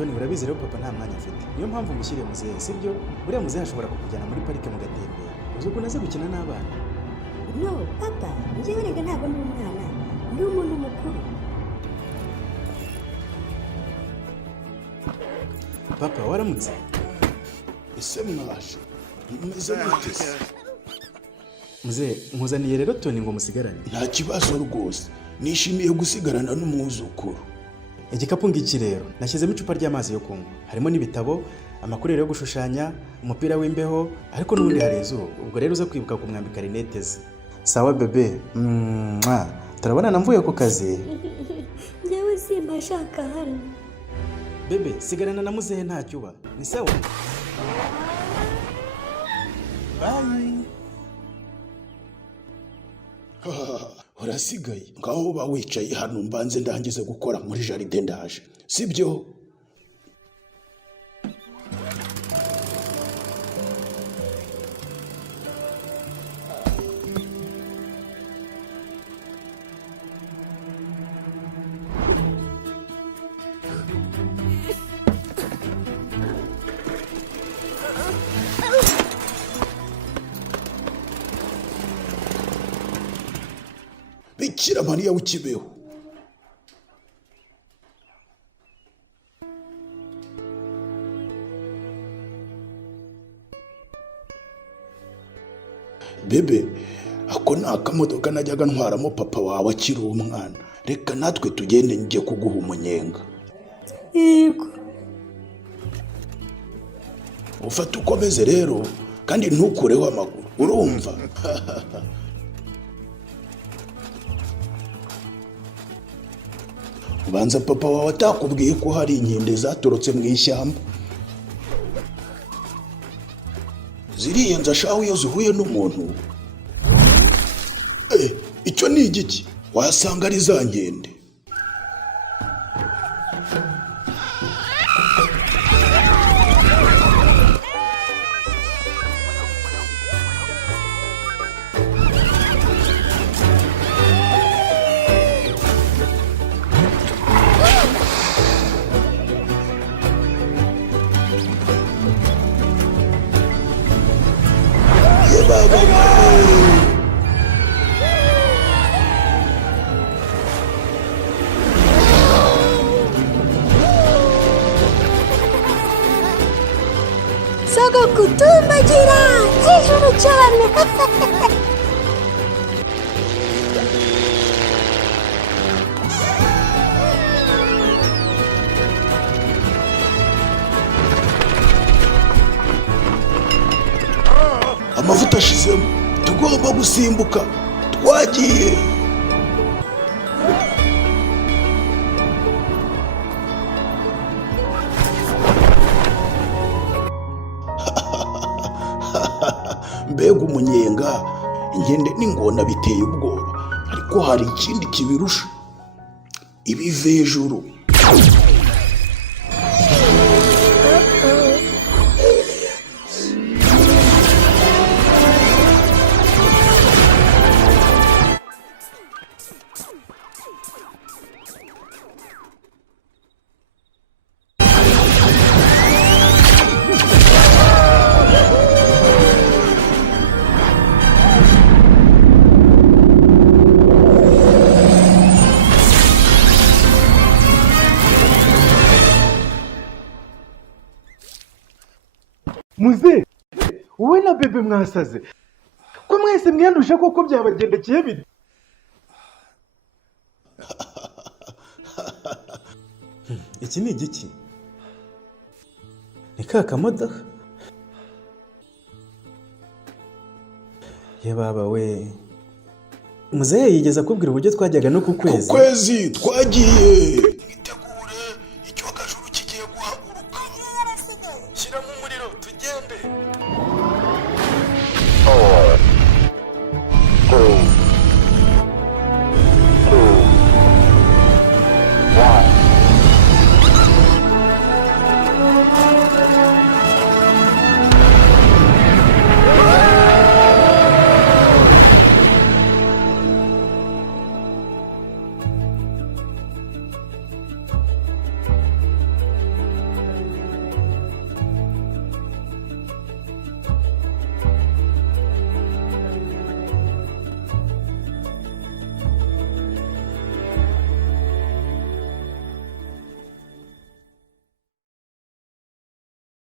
Tony urabizi rero papa nta mwanya afite. Niyo mpamvu mushyiriye muzehe, sibyo? Buriya muzehe ashobora kukujyana muri parike mugatembera. Uzi ukuntu azi gukina n'abana. No, papa, njyewe rega ntabwo ndi umwana, ndi umuntu mukuru. Papa waramutse? Ese mwaje? Mumeze mute? Muzehe, nkuzaniye rero Tony ngo musigarane. Nta kibazo rwose. Nishimiye gusigarana n'umwuzukuru. Igikapu ngiki rero, nashyizemo icupa ry'amazi yo kunywa. Harimo n'ibitabo, amakuru yo gushushanya, umupira w'imbeho, ariko n'ubundi hari izuba. Ubwo rero uza kwibuka kumwambika rinete ze. Sawa bebe. Turabona namvuye ku kazi. Njyewe simba shaka hano. Bebe, sigarana na muzehe ntacyo uba. Ni sawa? Bye. Urasigaye ngaho ba wicaye hano mbanze ndangize gukora muri jaride ndaje, sibyo? Bikira Mariya w'ikibeho. Bebe, ako ni akamodoka najyaga ntwaramo papa wawe akiri umwana. Reka natwe tugende njye kuguha umunyenga. Yego. Ufata ukomeze rero kandi ntukureho amaguru. Urumva? Ubanza papa wawe atakubwiye ko hari inkende zatorotse mu ishyamba. Ziriyenza shaho iyo zihuye n'umuntu. Icyo ni igiki? Wasanga ari za nkende. Sogo kutumbagira ijuru cyane. Amavuta ashizemo, tugomba gusimbuka. Twagiye. Mbega umunyenga, inkende n'ingona biteye ubwoba, ariko hari ikindi kibirusha. Ibivejuru. Muze, wowe na bebe mwasaze. Ko mwese mwiyandusha koko byabagendekeye biri. Iki ni igiki? Ni ka kamodoka? Ye baba we. Muzehe yigeze akubwira uburyo twajyaga no ku kwezi. Ku kwezi twagiye.